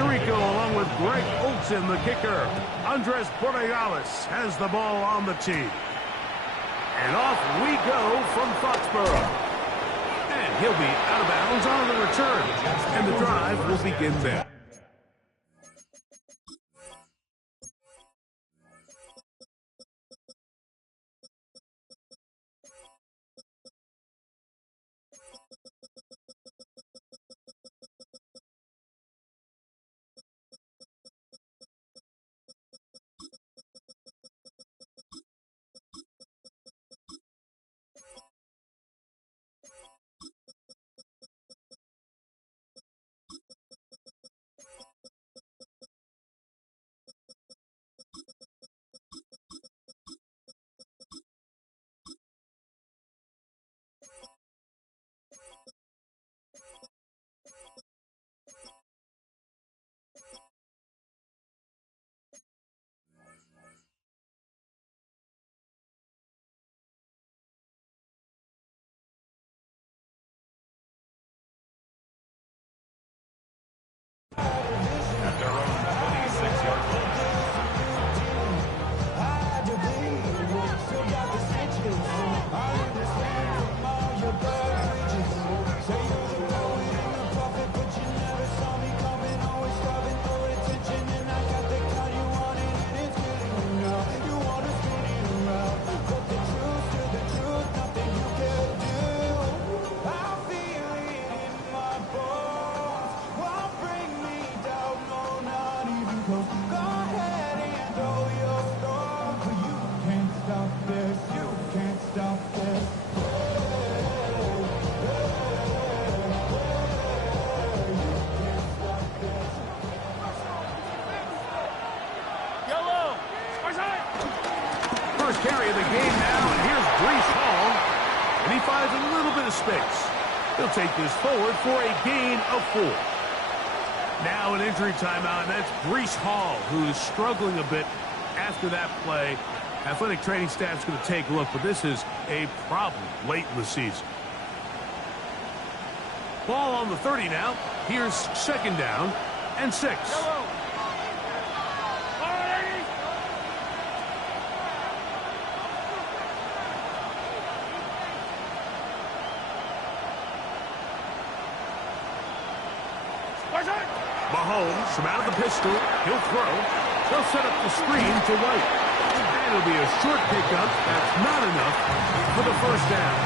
Tirico along with Greg Olsen, the kicker. Andres Borregales has the ball on the tee. And off we go from Foxborough. And he'll be out of bounds on the return. And the drive will begin there. At their own 26-yard line. First carry of the game now, and here's Breece Hall. And he finds a little bit of space. He'll take this forward for a gain of 4. Now an injury timeout, and that's Breece Hall, who is struggling a bit after that play. Athletic training staff's going to take a look, but this is a problem late in the season. Ball on the 30 now. Here's second down and 6. Mahomes from out of the pistol. He'll throw. They'll set up the screen to White. And it'll be a short pickup. That's not enough for the first down.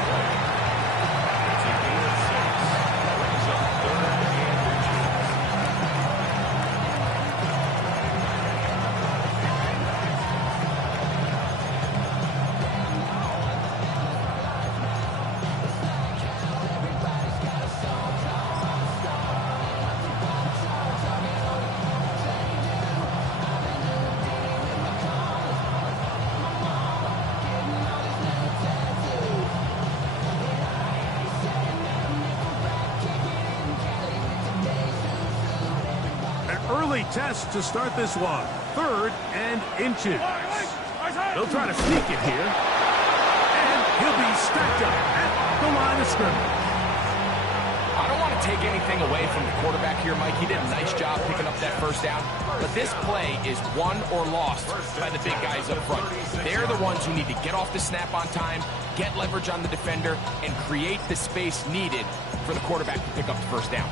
Early test to start this one. 3rd and inches. They'll try to sneak it here. And he'll be stacked up at the line of scrimmage. I don't want to take anything away from the quarterback here, Mike. He did a nice job picking up that first down. But this play is won or lost by the big guys up front. They're the ones who need to get off the snap on time, get leverage on the defender, and create the space needed for the quarterback to pick up the first down.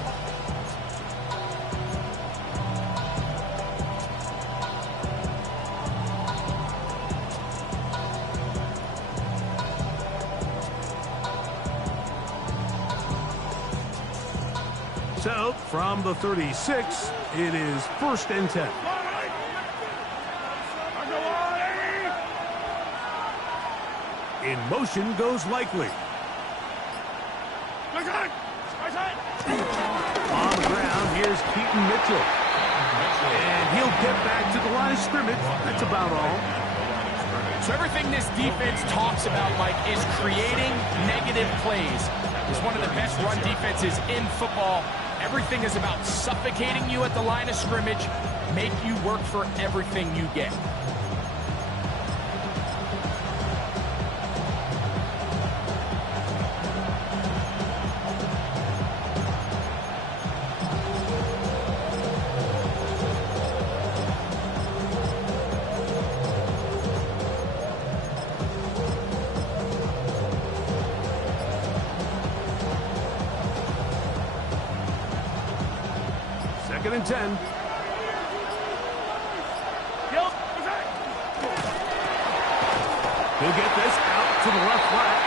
So, from the 36, it is 1st and 10. In motion goes Likely. On the ground, here's Keaton Mitchell. And he'll get back to the line of scrimmage. That's about all. So everything this defense talks about, Mike, is creating negative plays. It's one of the best run defenses in football. Everything is about suffocating you at the line of scrimmage, make you work for everything you get. 2nd and 10. He'll get this out to the left flat.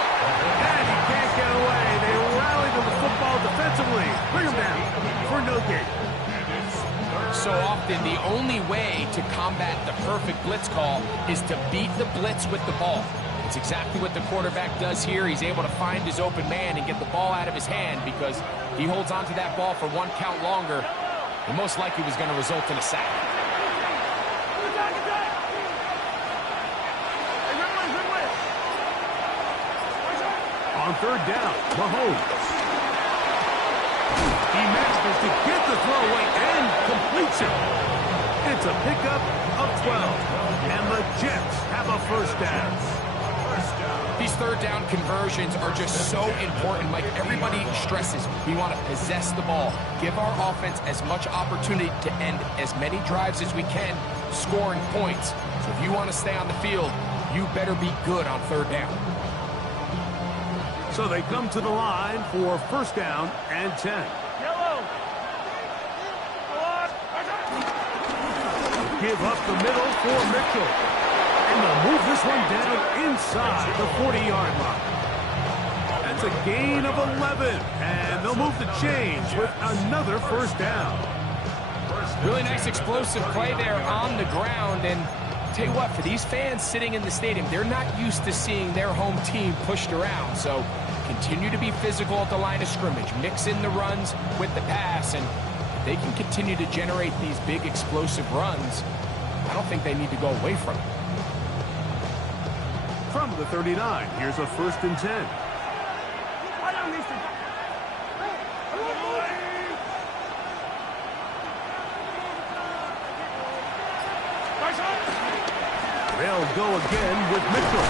And he can't get away. They rally to the football defensively. Bring him down for no gain. So often, the only way to combat the perfect blitz call is to beat the blitz with the ball. It's exactly what the quarterback does here. He's able to find his open man and get the ball out of his hand because he holds onto that ball for 1 count longer. And most likely was going to result in a sack. On 3rd down, Mahomes. He manages to get the throw away and completes it. It's a pickup of 12. And the Jets have a 1st down. These 3rd down conversions are just so important. Like everybody stresses, we want to possess the ball, give our offense as much opportunity to end as many drives as we can, scoring points. So if you want to stay on the field, you better be good on 3rd down. So they come to the line for 1st down and 10. Give up the middle for Mitchell. And they'll move this one down inside the 40-yard line. That's a gain of 11. And they'll move the chains with another 1st down. Really nice explosive play there on the ground. And tell you what, for these fans sitting in the stadium, they're not used to seeing their home team pushed around. So continue to be physical at the line of scrimmage. Mix in the runs with the pass. And if they can continue to generate these big explosive runs, I don't think they need to go away from it. From the 39, here's a 1st and 10. They'll go again with Mitchell.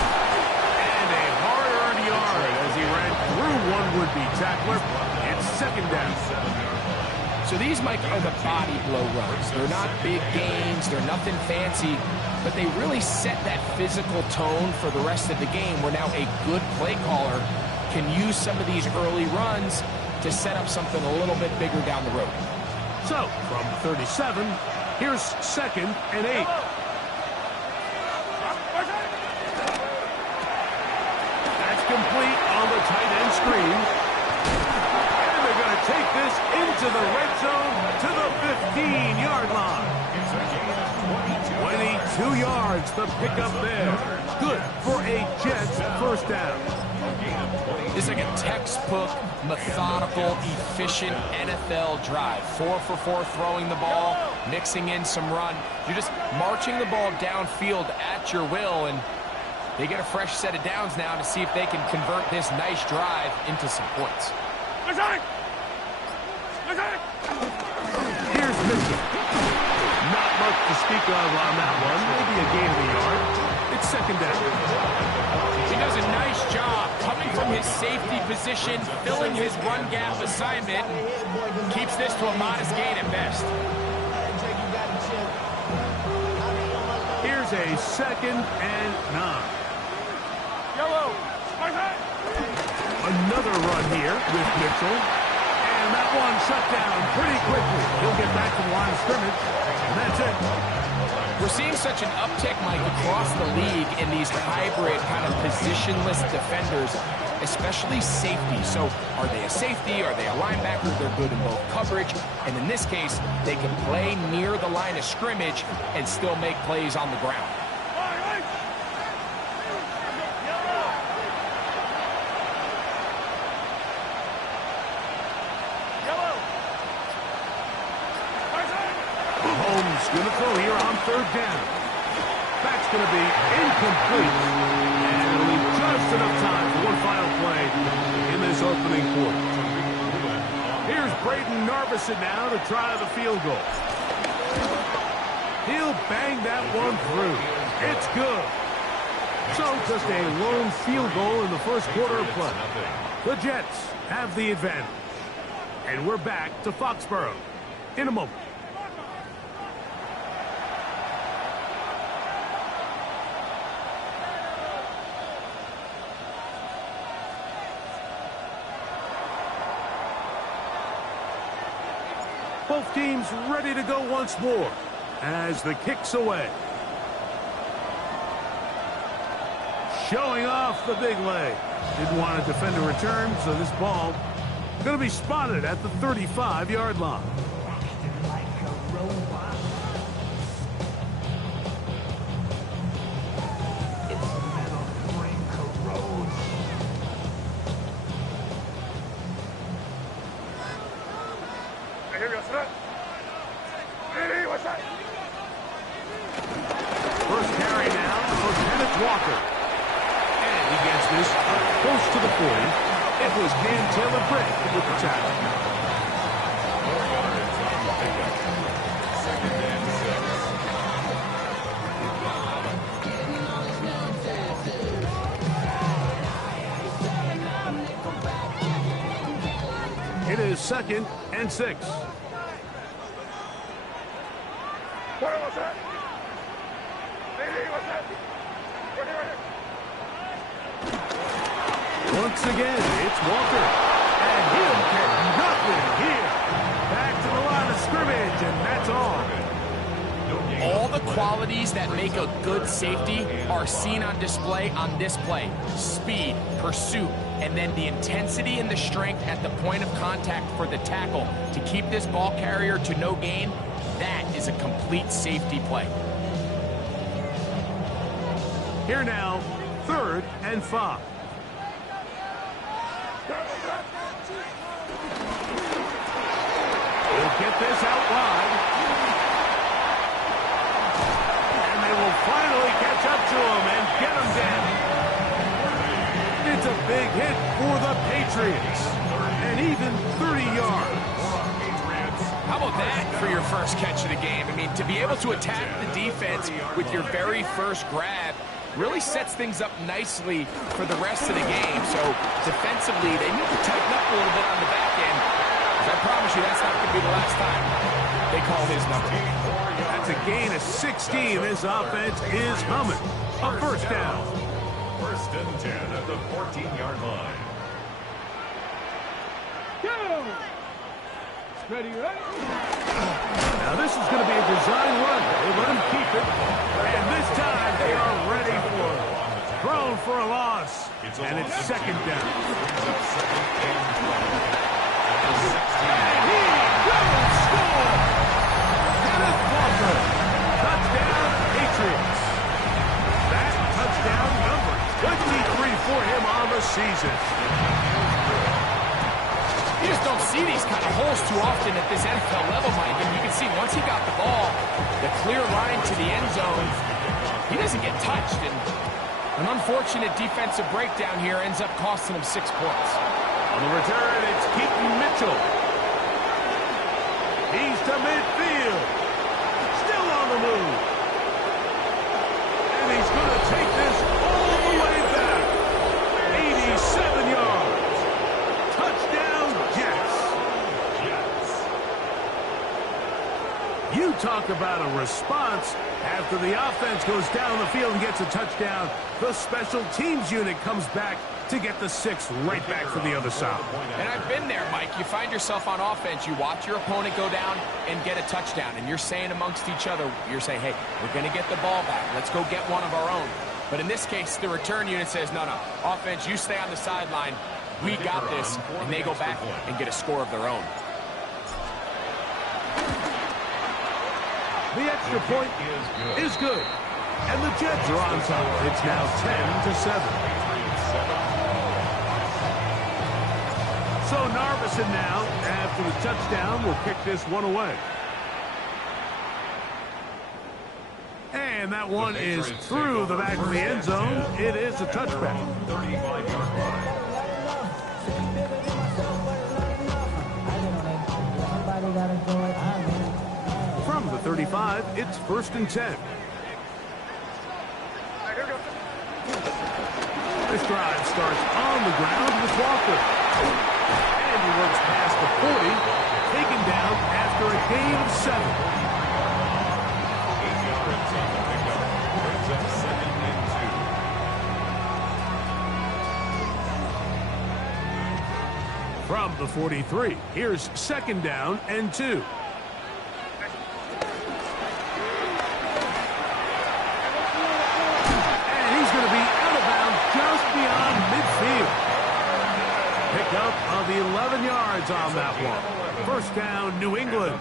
And a hard-earned yard as he ran through one would-be tackler. It's 2nd down. So these, Mike, are the body blow runs. They're not big gains. They're nothing fancy. But they really set that physical tone for the rest of the game where now a good play caller can use some of these early runs to set up something a little bit bigger down the road. So, from 37, here's 2nd and 8. That's complete on the tight end screen. And they're going to take this into the red zone to the 15-yard line. 22 yards, the pickup there. Good for a Jets 1st down. It's like a textbook, methodical, efficient NFL drive. 4 for 4 throwing the ball, mixing in some run. You're just marching the ball downfield at your will, and they get a fresh set of downs now to see if they can convert this nice drive into some points. Here's Mitchell. Not much to speak of on that one. Maybe a gain of a yard. It's 2nd down. He does a nice job coming from his safety position, filling his run gap assignment, and keeps this to a modest gain at best. Here's a 2nd and 9. Another run here with Mitchell. And that one shut down pretty quickly. He'll get back to the line of scrimmage. And that's it. We're seeing such an uptick, Mike, across the league in these hybrid kind of positionless defenders, especially safety. So are they a safety? Are they a linebacker? They're good in both coverage. And in this case, they can play near the line of scrimmage and still make plays on the ground. Mahomes going to throw here on 3rd down. That's going to be incomplete. And it'll leave just enough time for one final play in this opening quarter. Here's Braden Narvison now to try the field goal. He'll bang that one through. It's good. So just a lone field goal in the 1st quarter of play. The Jets have the advantage. And we're back to Foxborough in a moment. Both team's ready to go once more as the kick's away. Showing off the big leg. Didn't want to defend a return, so this ball going to be spotted at the 35-yard line. First carry now for Kenneth Walker. And he gets this up close to the 40. It was Dan Taylor-Britt with the tackle. 4 yards on the pickup. 2nd and 6. It is 2nd and 6. Once again, it's Walker. And he'll get nothing here. Back to the line of scrimmage, and that's all. All the qualities that make a good safety are seen on display on this play. Speed, pursuit, and then the intensity and the strength at the point of contact for the tackle to keep this ball carrier to no gain. That is a complete safety play. Here now, 3rd and 5. He'll get this out wide. And they will finally catch up to him and get him down. It's a big hit for the Patriots. And even 30 yards. How about that for your first catch of the game? I mean, to be able to attack the defense with your very first grab really sets things up nicely for the rest of the game. So defensively, they need to tighten up a little bit on the back end. I promise you that's not going to be the last time they call his number. That's a gain of 16. This offense is humming. A first down. 1st and 10 at the 14-yard line. Ready, right? Now this is going to be a design run. They let him keep it. And this time they are ready for it. Thrown for a loss. And it's 2nd down. And he will score. Kenneth Walker. Touchdown, Patriots. That touchdown number 23 for him on the season. You just don't see these kind of holes too often at this NFL level, Mike. And you can see once he got the ball, the clear line to the end zone, he doesn't get touched. And an unfortunate defensive breakdown here ends up costing him 6 points. On the return, it's Keaton Mitchell. He's to midfield. Still on the move. And he's going to take this all the way back. 87 yards. Touchdown, Jets. You talk about a response. After the offense goes down the field and gets a touchdown, the special teams unit comes back to get the 6 right back for the other side. And I've been there, Mike. You find yourself on offense, you watch your opponent go down and get a touchdown, and you're saying amongst each other, you're saying, hey, we're going to get the ball back. Let's go get one of our own. But in this case, the return unit says, no, offense, you stay on the sideline. We got this, and they go back and get a score of their own. The extra point is good. And the Jets are on top. It's now 10-7. So Narvison now, after the touchdown, will kick this one away. And that one is through the back of the end zone. It is a touchback. 35-yard line. From the 35, it's 1st and 10. This drive starts on the ground with Walker. And he works past the 40, taken down after a gain of 7. 8 yards on the pickup. Brings up 2nd and 2. From the 43, here's 2nd down and 2. yards on that one. First down, New England.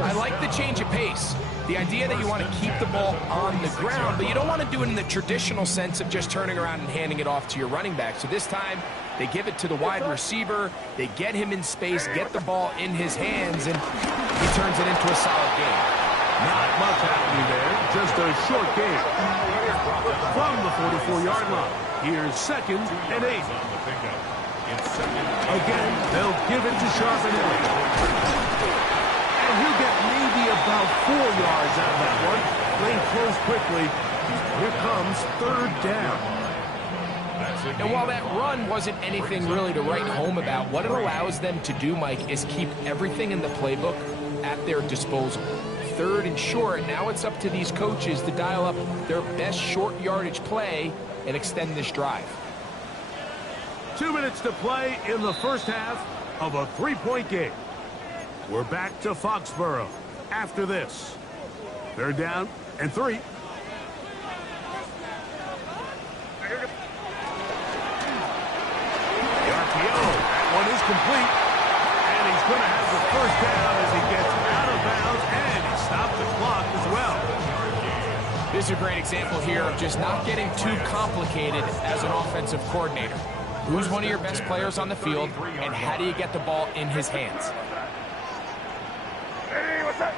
I like the change of pace. The idea that you want to keep the ball on the ground, but you don't want to do it in the traditional sense of just turning around and handing it off to your running back. So this time, they give it to the wide receiver. They get him in space, get the ball in his hands, and he turns it into a solid game. Not much happening there, just a short game. From the 44-yard line, here's 2nd and 8. Again, they'll give it to Charbonnet. And he'll get maybe about 4 yards out of that one. Playing close quickly. Here comes 3rd down. And while that run wasn't anything really to write home about, what it allows them to do, Mike, is keep everything in the playbook at their disposal. 3rd and short, now it's up to these coaches to dial up their best short yardage play and extend this drive. 2 minutes to play in the first half of a 3-point game. We're back to Foxborough after this. 3rd down and 3. The RPO, that one is complete. And he's going to have the first down as he gets out of bounds, and he stopped the clock as well. This is a great example here of just not getting too complicated as an offensive coordinator. Who's one of your best players on the field, and how do you get the ball in his hands? Hey, what's up?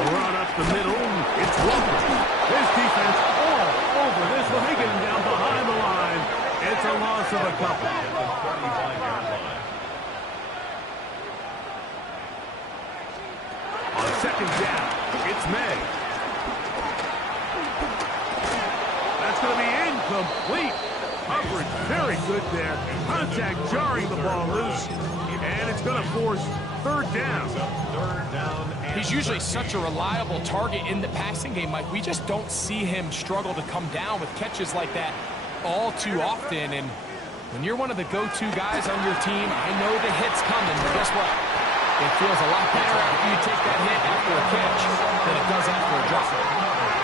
Run up the middle. It's Walker. His defense all over this one. They get him down behind the line. It's a loss of a couple. On 2nd down, it's May. That's going to be incomplete. Coverage very good there. Contact jarring the ball loose. And it's going to force 3rd down. He's usually such a reliable target in the passing game, Mike. We just don't see him struggle to come down with catches like that all too often. And when you're one of the go-to guys on your team, I know the hit's coming, but guess what? It feels a lot better after you take that hit after a catch than it does after a drop.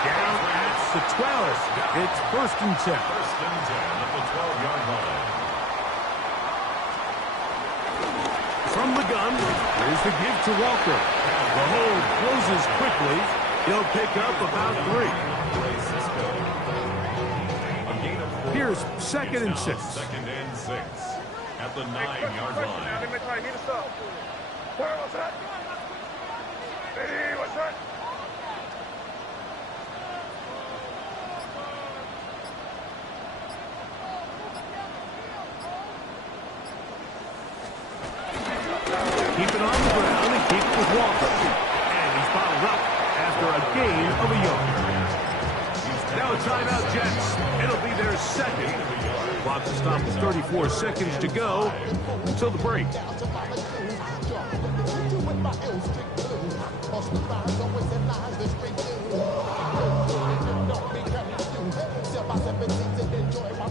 Down at the 12. It's 1st and 10. First and 10 at the 12-yard line. From the gun, here's the give to Walker. The hold closes quickly. He'll pick up about 3. Here's 2nd and 6. 2nd and 6 at the 9-yard line. What's that? Hey, what's that? Keep it on the ground and keep it with Walker. And he's bottled up after a gain of a yard. Now a timeout, Jets. It'll be their 2nd. Clock to stop with 34 seconds to go until the break.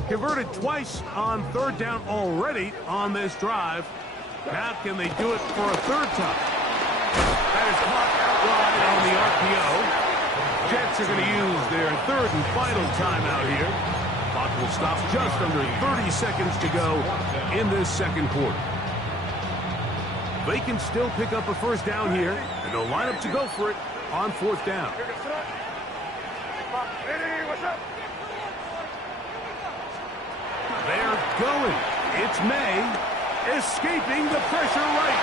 Converted twice on 3rd down already on this drive. Now can they do it for a 3rd time? That is caught outside on the RPO. Jets are going to use their 3rd and final timeout here. Clock will stop just under 30 seconds to go in this 2nd quarter. They can still pick up a 1st down here, and they'll line up to go for it on 4th down. Hey, what's up? They're going. It's May. Escaping the pressure right.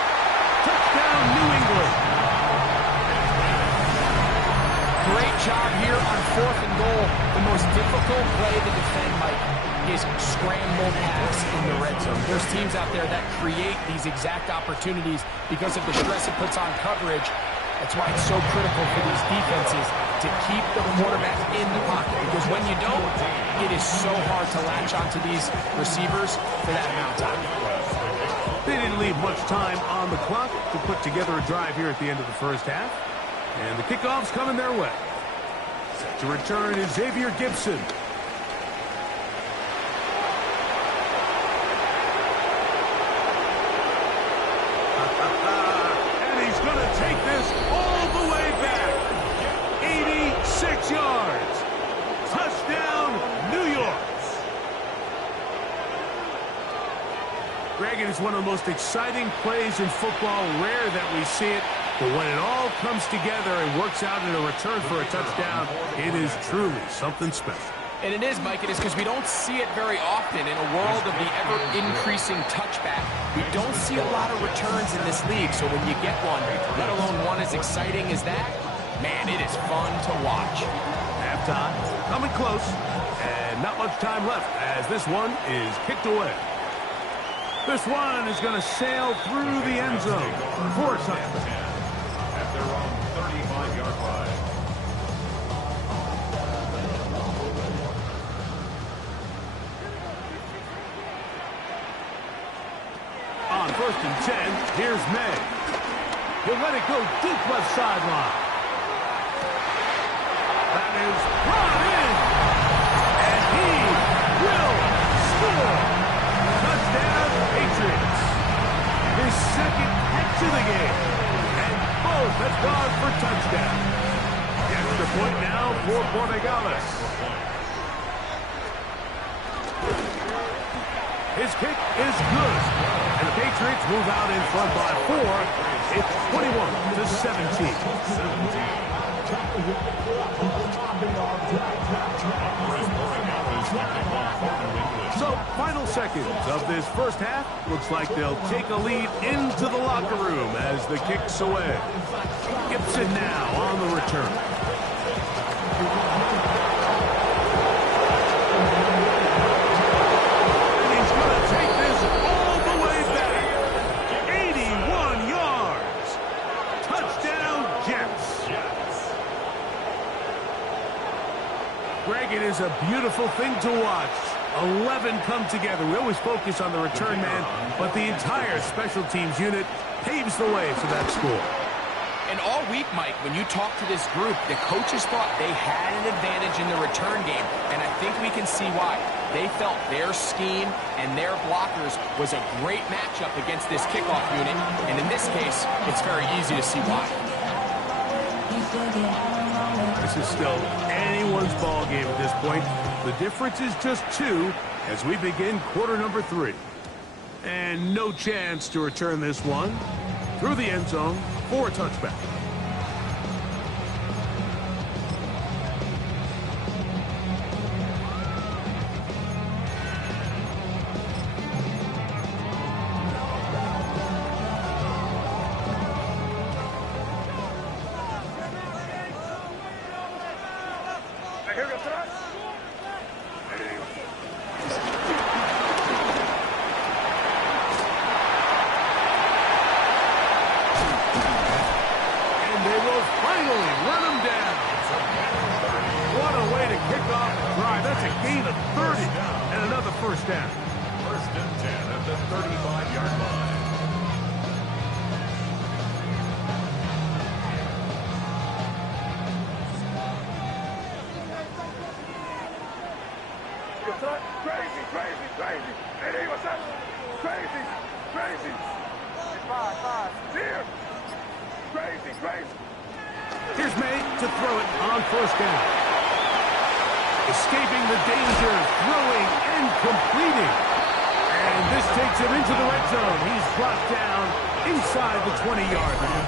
Touchdown, New England. Great job here on 4th and goal. The most difficult play to defend, Mike, is scramble pass in the red zone. There's teams out there that create these exact opportunities because of the stress it puts on coverage. That's why it's so critical for these defenses to keep the quarterback in the pocket, because when you don't, it is so hard to latch onto these receivers for that amount of time. They didn't leave much time on the clock to put together a drive here at the end of the first half. And the kickoff's coming their way. Set to return is Xavier Gibson. And he's going to take this all the way back. 86 yards. Touchdown, New York. Greg, it is one of the most exciting plays in football. Rare that we see it, but when it all comes together and works out in a return for a touchdown, it is truly something special. And it is, Mike, it is because we don't see it very often in a world of the ever-increasing touchback. We don't see a lot of returns in this league, so when you get one, let alone one as exciting as that, man, it is fun to watch. Halftime, coming close, and not much time left as this one is kicked away. This one is going to sail through the end zone for a touchdown. At their own 35-yard line. On 1st and 10, here's May. He'll let it go deep left sideline. That is brought in. And he will score. Touchdown, Patriots. His second catch of the game. And both have gone for touchdown. The extra point now for Borregales. His kick is good. And the Patriots move out in front by 4. It's 21-17. So, final seconds of this first half. Looks like they'll take a lead into the locker room as the kick's away. Gibson now on the return. And he's going to take this all the way back. 81 yards. Touchdown, Jets. Greg, it is a beautiful thing to watch. 11 come together. We always focus on the return man, but the entire special teams unit paves the way for that score. And all week, Mike, when you talk to this group, the coaches thought they had an advantage in the return game, and I think we can see why. They felt their scheme and their blockers was a great matchup against this kickoff unit, and in this case, it's very easy to see why. This is still anyone's ball game at this point. The difference is just 2 as we begin quarter number 3. And no chance to return this one through the end zone for a touchback. First down. 1st and 10 at the 35-yard line. Crazy, crazy, crazy. Hey, what's up? Crazy, crazy. 5, here. Crazy, crazy. Here's May to throw it on 1st down. Escaping the danger, throwing and completing. And this takes him into the red zone. He's brought down inside the 20-yard line.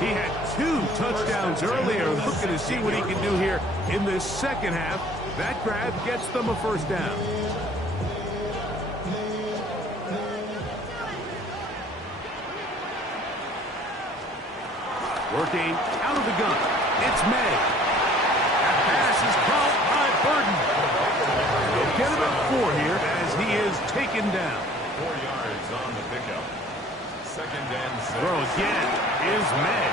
He had 2 touchdowns earlier. Looking to see what he can do here in this second half. That grab gets them a 1st down. Working out of the gun. It's May. Pass is caught by Burden. They'll get about 4 here as he is taken down. 4 yards on the pickup. 2nd and 6. Throw again is May.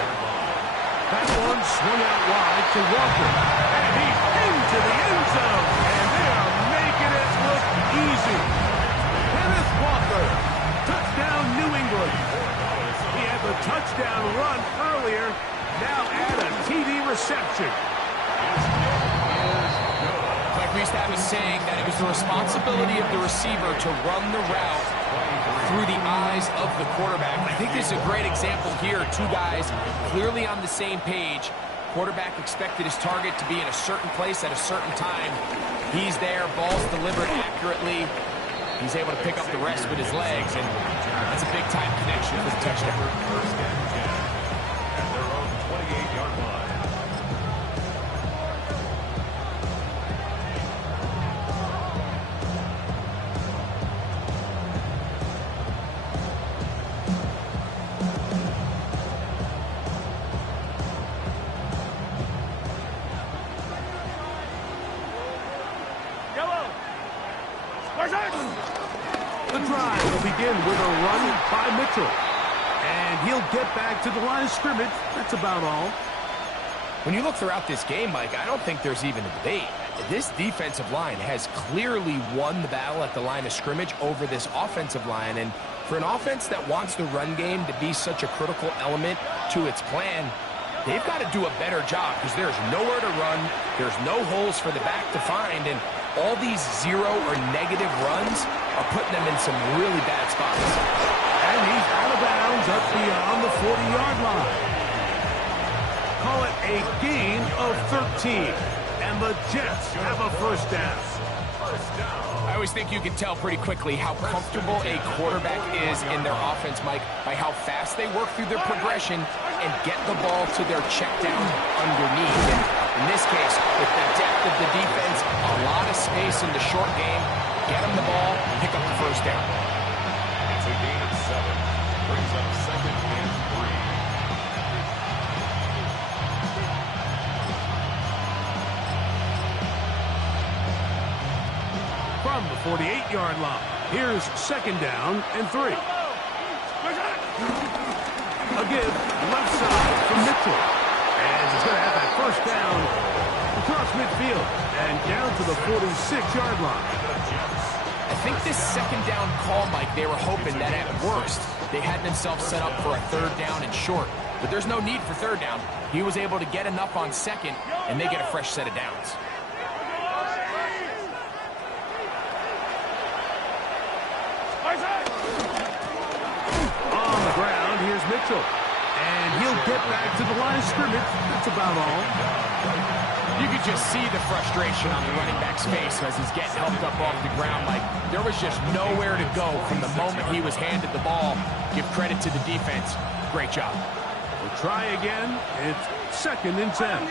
That one swung out wide to Walker. And he's into the end zone. And they are making it look easy. Kenneth Walker. Touchdown, New England. He had the touchdown run earlier. Now add a TD reception. Like we used to have a saying that it was the responsibility of the receiver to run the route through the eyes of the quarterback. I think this is a great example here. 2 guys clearly on the same page. Quarterback expected his target to be in a certain place at a certain time. He's there, ball's delivered accurately. He's able to pick up the rest with his legs, and that's a big-time connection for the touchdown. First and 10 at their own 28-yard line. The drive will begin with a run by Mitchell. And he'll get back to the line of scrimmage. That's about all. When you look throughout this game, Mike, I don't think there's even a debate. This defensive line has clearly won the battle at the line of scrimmage over this offensive line. And for an offense that wants the run game to be such a critical element to its plan, they've got to do a better job because there's nowhere to run. There's no holes for the back to find. And all these zero or negative runs are putting them in some really bad spots. And he's out of bounds up beyond the 40-yard line. Call it a gain of 13. And the Jets have a first down. I always think you can tell pretty quickly how comfortable a quarterback is in their offense, Mike, by how fast they work through their progression and get the ball to their check down underneath. And in this case, with the depth of the defense, a lot of space in the short game, get them the ball, pick up the first down. It's a gain of 7. Brings up second and 3. From the 48-yard line, here's second down and 3. A give left side from Mitchell. And he's going to have that first down across midfield and down to the 46-yard line. I think this second down call, Mike, they were hoping that at worst they had themselves set up for a third down and short. But there's no need for third down. He was able to get enough on second, and they get a fresh set of downs. On the ground, here's Mitchell. And he'll get back to the line of scrimmage. That's about all. You could just see the frustration on the running back's face as he's getting helped up off the ground. Like, there was just nowhere to go from the moment he was handed the ball. Give credit to the defense. Great job. We'll try again. It's second and 10.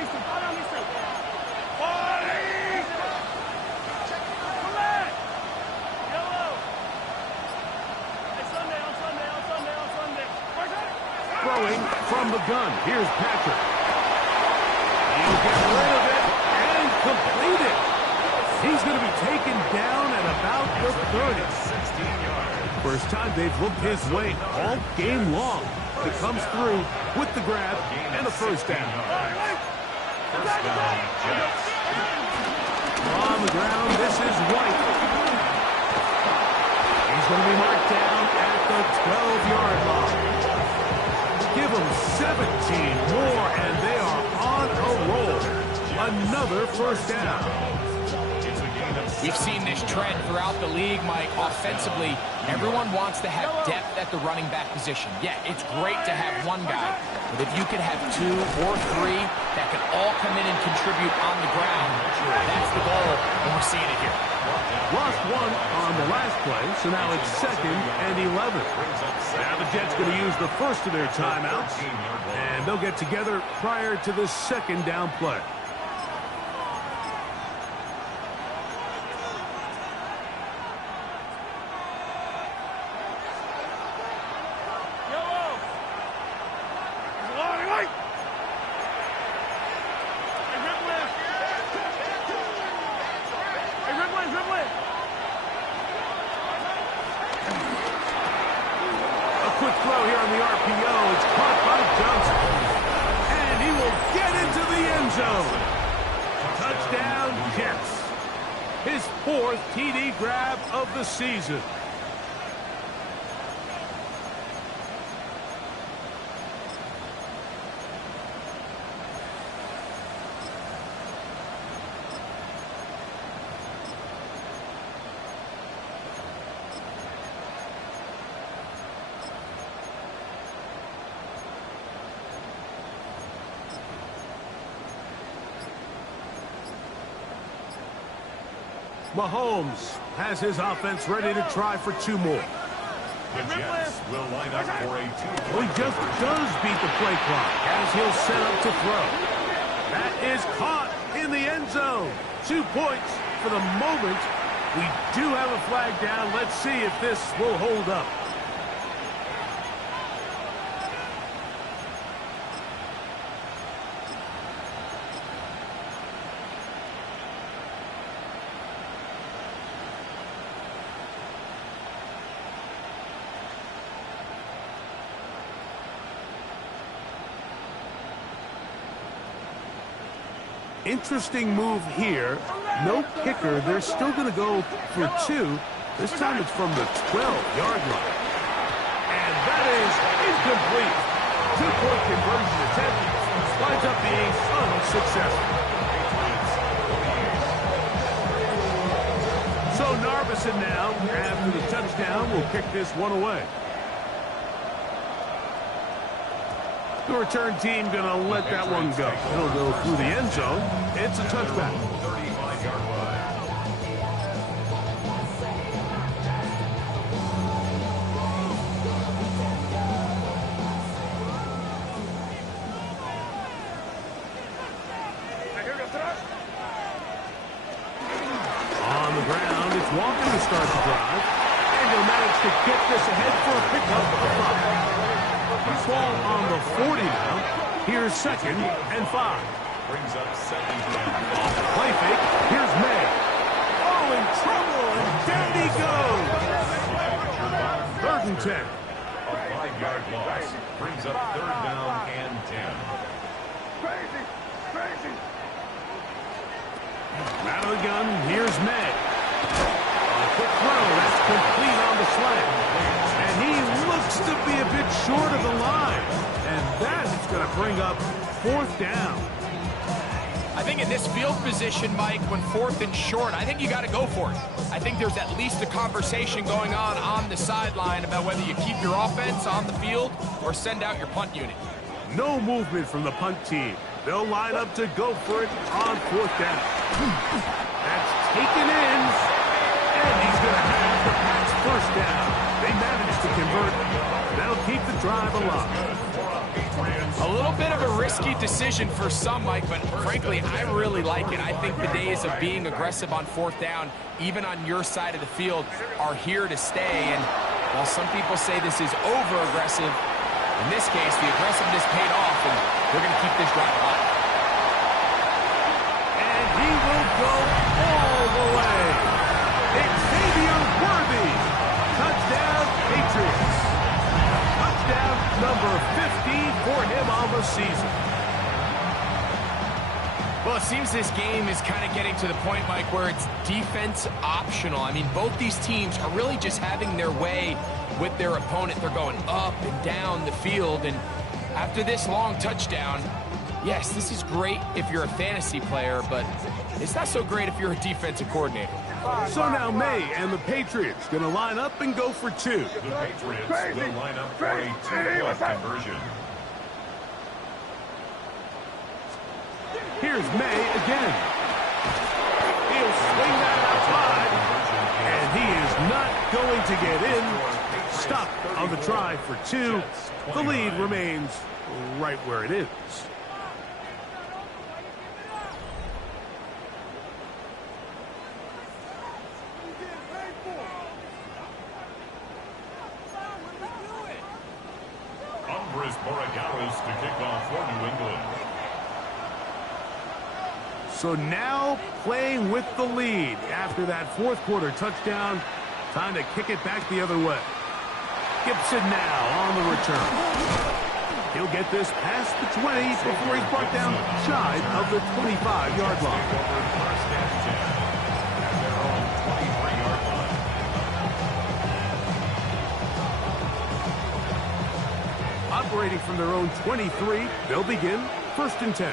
Throwing from the gun. Here's Patrick. He'll get rid of it and complete it. He's going to be taken down at about the 30. 16-yard. First time they've looked his way all game long. He comes through with the grab and a first down. First down, Jets. On the ground, this is White. He's going to be marked down at the 12-yard line. Give them 17 more, and they are on a roll. Another first down. We've seen this trend throughout the league, Mike. Offensively, everyone wants to have depth at the running back position. Yeah, it's great to have one guy, but if you could have 2 or 3 that can all come in and contribute on the ground, that's the goal, and we're seeing it here. Lost one on the last play, so now it's second and 11. Now the Jets going to use the first of their timeouts, and they'll get together prior to the second down play. Quick throw here on the RPO. It's caught by Johnson. And he will get into the end zone. Touchdown, Jets. His 4th TD grab of the season. Mahomes has his offense ready to try for 2 more. The Jets will line up for a 2-point. Well, he just does beat the play clock as he'll set up to throw. That is caught in the end zone. 2 points for the moment. We do have a flag down. Let's see if this will hold up. Interesting move here. No kicker. They're still going to go for 2. This time it's from the 12-yard line. And that is incomplete. 2-point conversion attempt winds up being unsuccessful. So Narvison now, after the touchdown, will kick this one away. The return team going to let that one go. It'll go through the end zone. It's a touchback. 35-yard line. On the ground, it's Walker to start the drive. And he'll manage to get this ahead for a pickup of 5. Ball on the 40 now. Here's 2nd and 5. Brings up 2nd down. Off the play fake. Here's May. Oh, in trouble, and down he goes. 3rd and 10. A 5-yard loss. Brings up 3rd down and 10. Crazy, crazy. Out of the gun, here's May. A quick throw, that's complete on the slant. And he looks to be a bit short of the line. And that is going to bring up 4th down. I think in this field position, Mike, when 4th and short, I think you got to go for it. I think there's at least a conversation going on the sideline about whether you keep your offense on the field or send out your punt unit. No movement from the punt team. They'll line up to go for it on 4th down. That's taken in. And he's going to have the Pats 1st down. They managed to convert. That'll keep the drive alive. A little bit of a risky decision for some, Mike, but frankly, I really like it. I think the days of being aggressive on 4th down, even on your side of the field, are here to stay. And while some people say this is over-aggressive, in this case, the aggressiveness paid off, and they're going to keep this drive alive. And he will go all the way. Xavier Worthy. Touchdown, Patriots. Touchdown number 50 for him on the season. Well, it seems this game is kind of getting to the point, Mike, where it's defense optional. I mean, both these teams are really just having their way with their opponent. They're going up and down the field, and after this long touchdown, yes, this is great if you're a fantasy player, but it's not so great if you're a defensive coordinator. So now May and the Patriots going to line up and go for 2. The Patriots will line up for a 2-point conversion. Here's May again. He'll swing that outside, and he is not going to get in. Stop on the try for 2. The lead remains right where it is. To kick off for New England. So now playing with the lead after that 4th quarter touchdown. Time to kick it back the other way. Gibson now on the return. He'll get this past the 20 before he's brought down shy of the 25-yard line. First and 10 at their own 23-yard line. Operating from their own 23, they'll begin 1st and 10.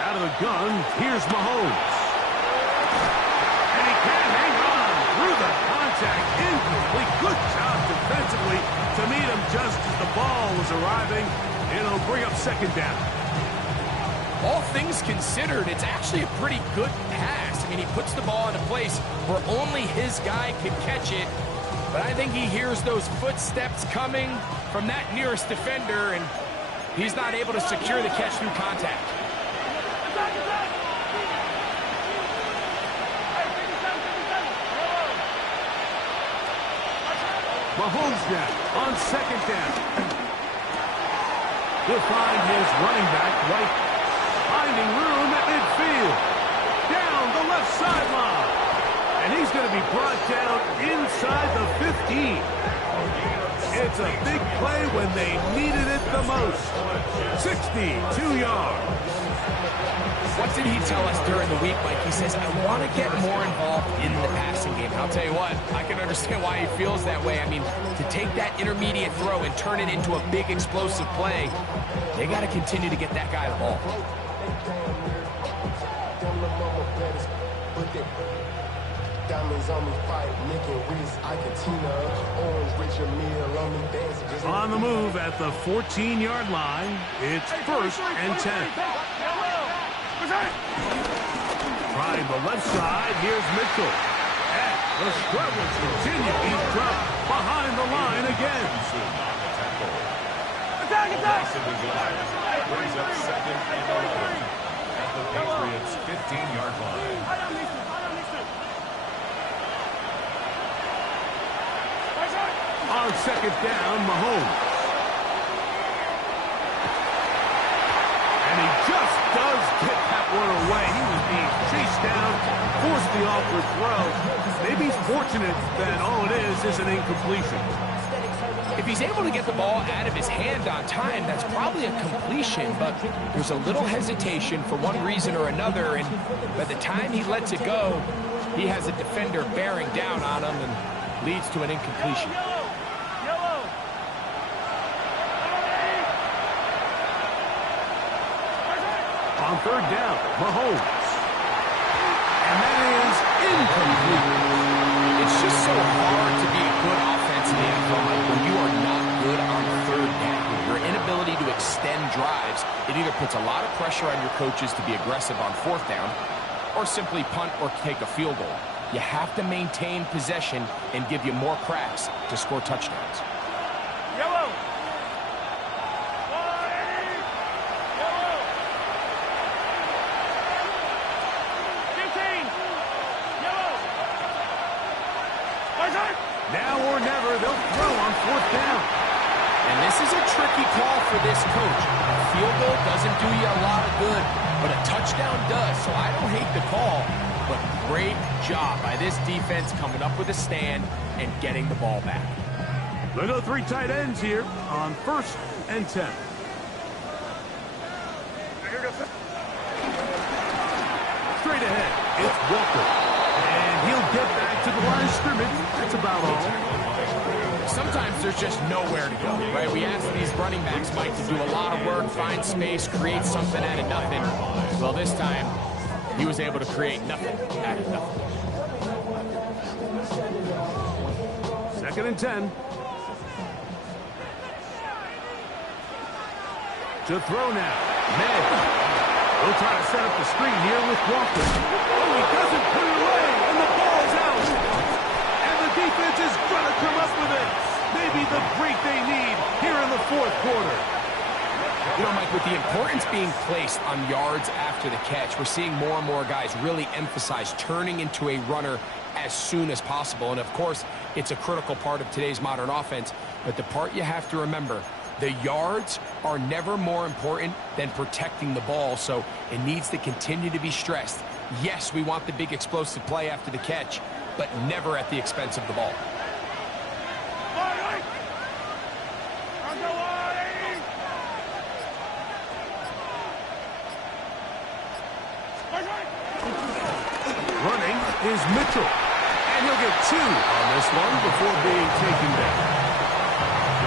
Out of the gun, here's Mahomes. contact, incomplete. Good job defensively to meet him just as the ball was arriving. It'll bring up second down. All things considered, it's actually a pretty good pass. I mean, he puts the ball in a place where only his guy can catch it. But I think he hears those footsteps coming from that nearest defender, and he's not able to secure the catch through contact. Mahomes now on second down. He'll find his running back, White, finding room at midfield. Down the left sideline. And he's going to be brought down inside the 15. It's a big play when they needed it the most. 62 yards. What did he tell us during the week, Mike? He says, I want to get more involved in the passing game. I'll tell you what, I can understand why he feels that way. I mean, to take that intermediate throw and turn it into a big explosive play, they got to continue to get that guy the ball. On the move at the 14-yard line, it's 1st and 10. Trying the left side, here's Mitchell. And the struggles continue. He's dropped behind the line again. Attack! Brings up 2nd and 11 at the Patriots' 15-yard line. On second down, Mahomes. And he just does get that one away. He was being chased down, forced the awkward throw. Maybe he's fortunate that all it is an incompletion. If he's able to get the ball out of his hand on time, that's probably a completion, but there's a little hesitation for one reason or another, and by the time he lets it go, he has a defender bearing down on him and leads to an incompletion. On third down, Mahomes. And that is incomplete. It's just so hard to be a good offense in the NFL when you are not good on third down. Your inability to extend drives, it either puts a lot of pressure on your coaches to be aggressive on fourth down or simply punt or take a field goal. You have to maintain possession and give you more cracks to score touchdowns. Yellow. Now or never, they'll throw on fourth down. And this is a tricky call for this coach. A field goal doesn't do you a lot of good, but a touchdown does, so I don't hate the call. But great job by this defense coming up with a stand and getting the ball back. They go 3 tight ends here on 1st and 10. Straight ahead, it's Walker. And he'll get back to the line of scrimmage. That's about all. Sometimes there's just nowhere to go, right? We ask these running backs, Mike, to do a lot of work, find space, create something out of nothing. Well, this time, he was able to create nothing out of nothing. 2nd and 10. To throw now. Ned. He'll try to set up the screen here with Walker. Oh, he doesn't put it away, and the ball's out. And the defense is going to come up with it. Maybe the break they need here in the 4th quarter. You know, Mike, with the importance being placed on yards after the catch, we're seeing more and more guys really emphasize turning into a runner as soon as possible. And, of course, it's a critical part of today's modern offense. But the part you have to remember, the yards are never more important than protecting the ball, so it needs to continue to be stressed. Yes, we want the big explosive play after the catch, but never at the expense of the ball. Running is Mitchell. And he'll get 2 on this one before being taken down.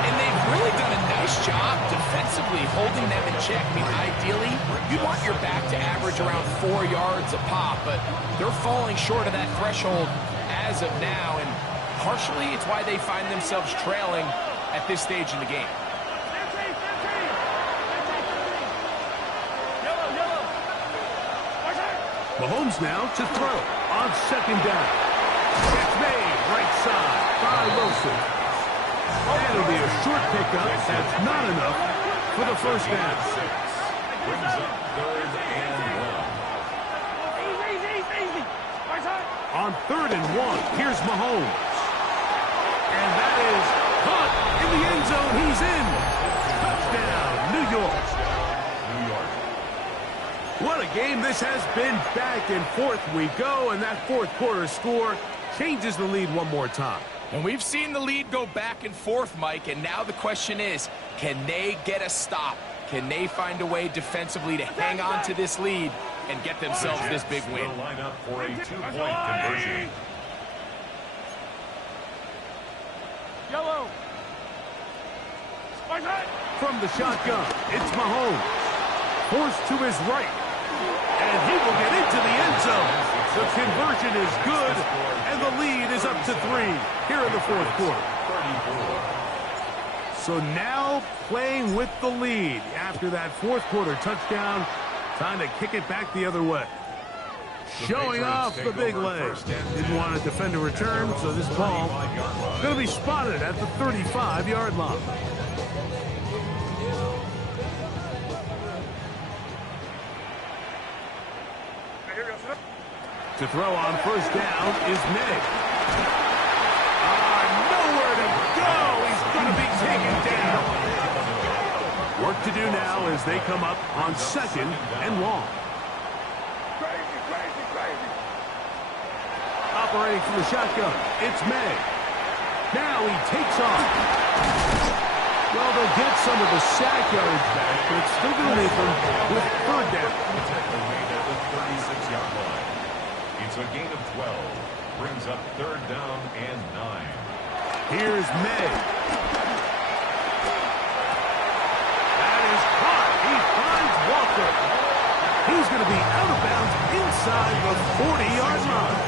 And they've really done a nice job defensively holding them in check. I mean, ideally, you want your back to average around 4 yards a pop, but they're falling short of that threshold as of now. And partially it's why they find themselves trailing at this stage in the game. Mahomes now to throw on second down. It's made right side by Wilson. And it'll be a short pickup. That's not enough for the first down. Brings up third and one. On third and one, here's Mahomes. And that is caught in the end zone. He's in. Touchdown, New York. What a game this has been. Back and forth we go, and that fourth quarter score changes the lead one more time. And we've seen the lead go back and forth, Mike, and now the question is, can they get a stop? Can they find a way defensively to hang on to this lead and get themselves this big win? Will line up for a two-point conversion. Yellow. From the shotgun, it's Mahomes. Forced to his right. And he will get into the end zone. The conversion is good, and the lead is up to 3 here in the fourth quarter. So now playing with the lead after that fourth quarter touchdown. Time to kick it back the other way. Showing off the big leg. Didn't want to defend a return, so this ball going to be spotted at the 35-yard line. To throw on first down is May. Nowhere to go. He's going to be taken down. Work to do now as they come up on second and long. Crazy. Operating from the shotgun, it's May. Now he takes off. Well, they'll get some of the sack yards back, but it's still going to leave them with third down. It's a gain of 12. Brings up third down and 9. Here's May. That is caught. He finds Walker. He's going to be out of bounds inside the 40-yard line.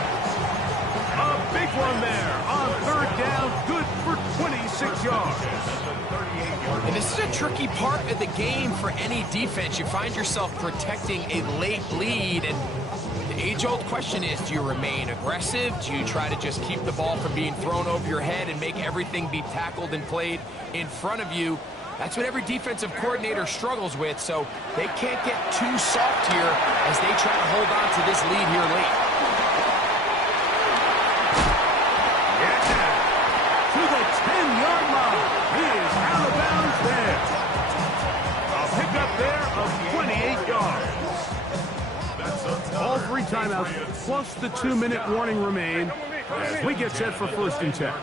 A big one there on third down. Good for 26 yards. And this is a tricky part of the game for any defense. You find yourself protecting a late lead, and the age-old question is, do you remain aggressive? Do you try to just keep the ball from being thrown over your head and make everything be tackled and played in front of you? That's what every defensive coordinator struggles with, so they can't get too soft here as they try to hold on to this lead here late. To the 10-yard line. He is out of bounds there. A pickup there of 28 yards. All 3 timeouts plus the 2-minute warning remain as we get set for first and 10.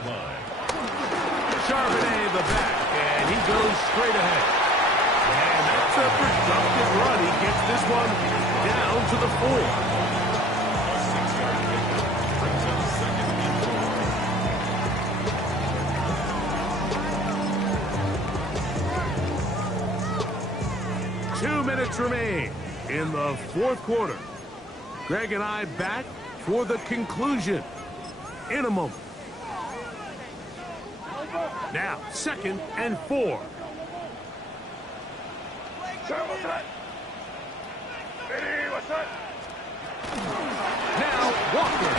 Charbonnet the back, and he goes straight ahead. And that's a productive run. He gets this one down to the 4. Two minutes remain in the fourth quarter. Greg and I back for the conclusion in a moment. Now, second and 4. Now, Walker.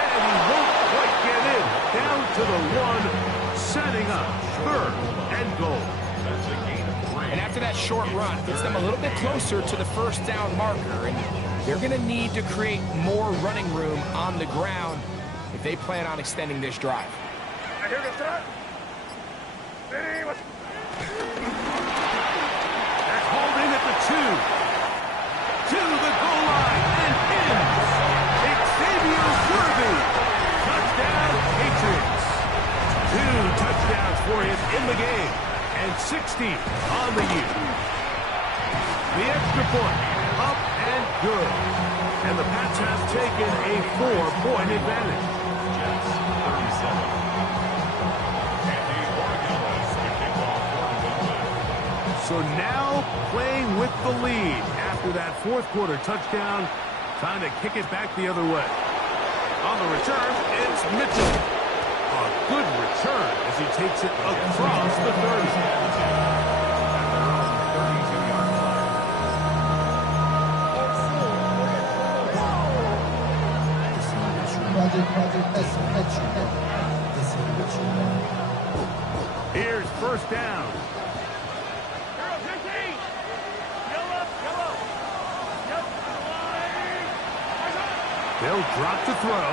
And he won't quite get in. Down to the 1, setting up third and goal. That's a gain of 3. And after that short run, gets them a little bit closer to the first down marker, and they're going to need to create more running room on the ground if they plan on extending this drive. That's hauled in at the 2. To the goal line and in. Xavier Worthy. Touchdown, Patriots. 2 touchdowns for him in the game. And 60 on the year. The extra point, up and good. And the Pats have taken a 4-point advantage. Jets 37. So now playing with the lead after that fourth quarter touchdown. Time to kick it back the other way. On the return, it's Mitchell. A good return as he takes it across the 30. Here's first down. They'll drop to throw.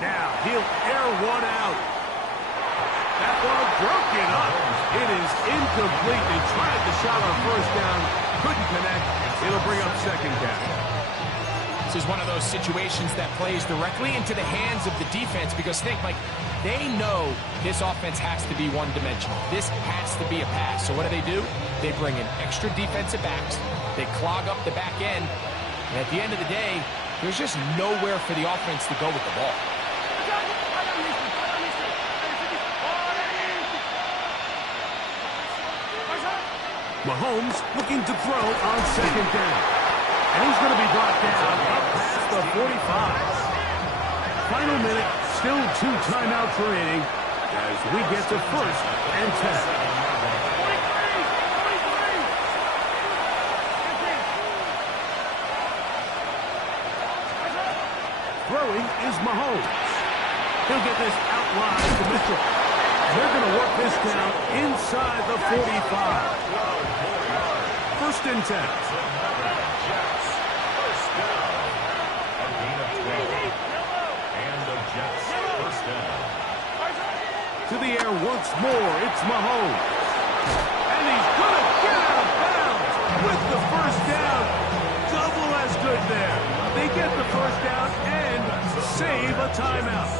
Now he'll air one out. That ball broken up. It is incomplete. They tried the shot on first down. Couldn't connect. It'll bring up second down. This is one of those situations that plays directly into the hands of the defense because think, like, they know this offense has to be one-dimensional. This has to be a pass. So what do? They bring in extra defensive backs. They clog up the back end. And at the end of the day, there's just nowhere for the offense to go with the ball. Mahomes looking to throw on second down. And he's going to be brought down up past the 45. Final minute, still 2 timeouts remaining as we get to first and 10. Throwing is Mahomes. He'll get this outline to Mitchell. They're going to work this down inside the 45. First and 10. To the air once more, it's Mahomes. And he's going to get out of bounds with the first down. Double as good there. They get the first down and save a timeout.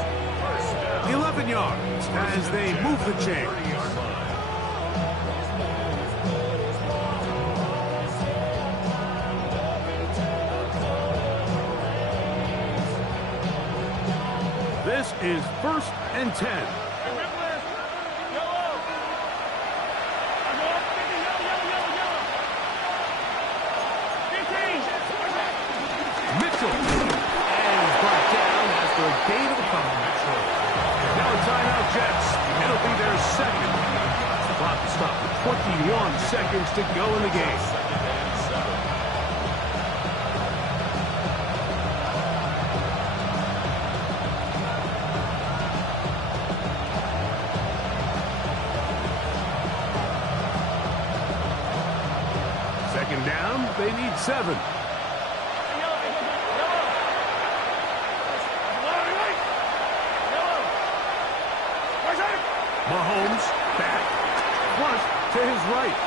11 yards as they move the chains. This is first and 10. Mitchell. And he's brought down after a gain of a couple. Now a timeout, Jets. It'll be their second. The clock is stopped with 21 seconds to go in the game. Second down, they need 7. Mahomes back, flush to his right.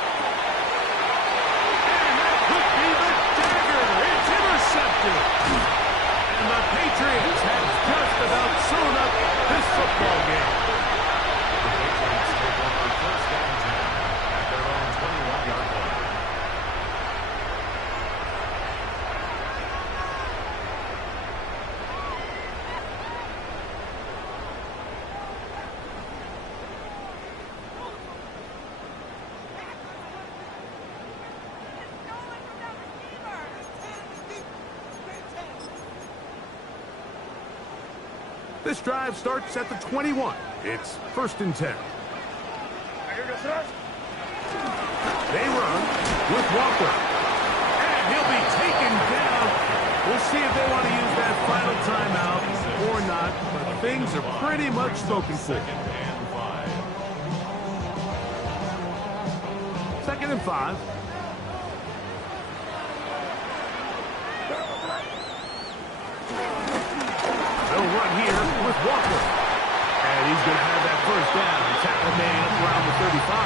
And that could be the dagger. It's intercepted. And the Patriots have just about sewn up this football game. The Patriots take over first down 10 at their own 21-yard line. This drive starts at the 21. It's first and 10. They run with Walker. And he'll be taken down. We'll see if they want to use that final timeout or not. But things are pretty much spoken for. Second and 5. They'll run here with Walker. And he's going to have that first down. The tackle made up around the 35.